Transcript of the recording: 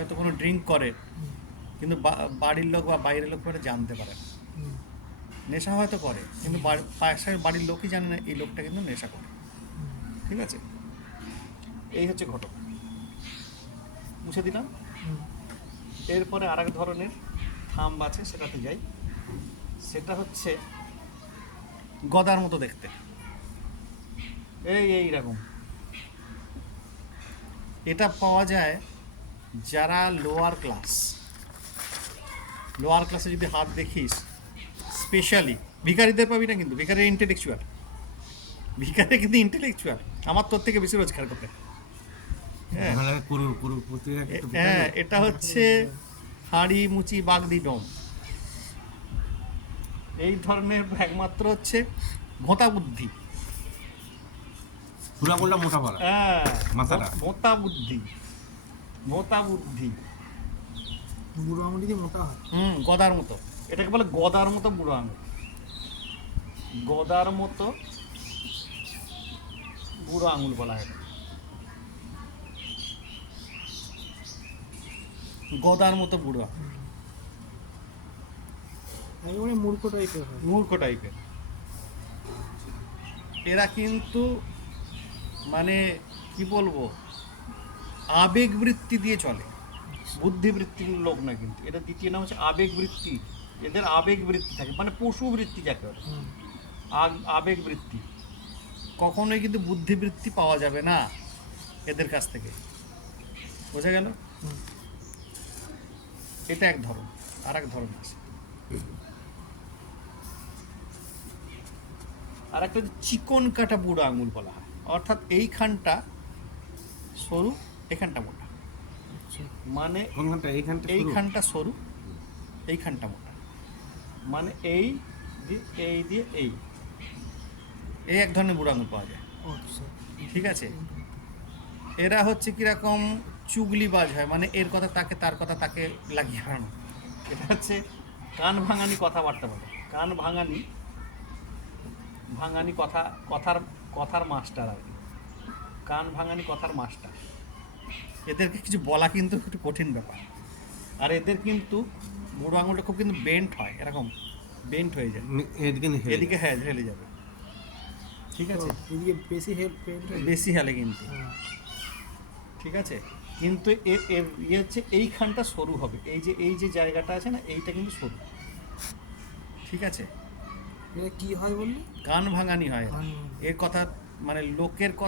হয়তো কোনো ড্রিঙ্ক করে, কিন্তু বাড়ির লোক বা বাইরের লোক করে জানতে পারে না। নেশা হয়তো করে, কিন্তু পাশের বাড়ির লোকই জানে না এই লোকটা কিন্তু নেশা করে। ঠিক আছে, এই হচ্ছে ঘটনা। মুছে দিলাম। এরপরে আরেক ধরনের থাম্ব আছে, সেটাতে যাই। সেটা হচ্ছে গদার মতো দেখতে, এইরকম। এটা পাওয়া যায় যারা লোয়ার ক্লাসে যদি হাত দেখিস, স্পেশালি ভিখারিদের পাবি না, কিন্তু ভিখারি ইন্টেলেকচুয়াল আমার তোর থেকে বেশি রোজগার করে। হ্যাঁ, হ্যাঁ, এটা হচ্ছে হাঁড়ি মুচি বাগদি ডোম। এই ধরনের একমাত্র হচ্ছে ভোঁতা বুদ্ধি। হ্যাঁ, ভোঁতা বুদ্ধি। বুড়ো আঙুল দিয়ে মোটা হয়। গদার মতো, এটাকে বলে গদার মতো বুড়ো আঙুল। গদার মতো বুড়ো আঙুল বলা হয়। গদার মতো বুড়ো আঙুল, একেবারে মূর্খ টাইপের হয়। মূর্খ টাইপের। এরা কিন্তু মানে কি বলবো, আবেগবৃত্তি দিয়ে চলে, বুদ্ধিবৃত্তির লোক না। কিন্তু এটা দ্বিতীয় নাম হচ্ছে আবেগবৃত্তি। এদের আবেগবৃত্তি থাকে, মানে পশুবৃত্তি যাকে বলে, আবেগবৃত্তি। কখনোই কিন্তু বুদ্ধিবৃত্তি পাওয়া যাবে না এদের কাছ থেকে। বোঝা গেল? এটা এক ধরন। আর এক ধরন আছে, আর একটা চিকন কাটা বুড়ো আঙুল বলা হয়। অর্থাৎ এইখানটা সরু, এখানটা মোটা। মানে এইখানটা সরু, এইখানটা মোটা। মানে এই দিয়ে এই এক ধরনের বুড়ো আঙুল পাওয়া যায়। ঠিক আছে, এরা হচ্ছে কিরকম চুগলিবাজ হয়, মানে এর কথা তাকে, তার কথা তাকে লাগিয়ে হারানো। এটা হচ্ছে কান ভাঙানি কথাবার্তা বলে। কান ভাঙানি কথার মাস্টার আর কি। কান ভাঙানি কথার মাস্টার। এদেরকে কিছু বলা কিন্তু একটু কঠিন ব্যাপার। আর এদের কিন্তু বুড়ো আঙুলটা খুব কিন্তু বেন্ট হয়, এরকম বেন্ট হয়ে যায়, এদিকে হ্যাঁ হেলে যাবে। ঠিক আছে, এদিকে বেশি হেলে কিন্তু। ঠিক আছে, কিন্তু এর হচ্ছে এইখানটা সরু হবে, এই যে জায়গাটা আছে না, এইটা কিন্তু সরু। ঠিক আছে, এটা কি হয় বললি? কান ভাঙানি হয় এর কথা, মানে লোকের কথা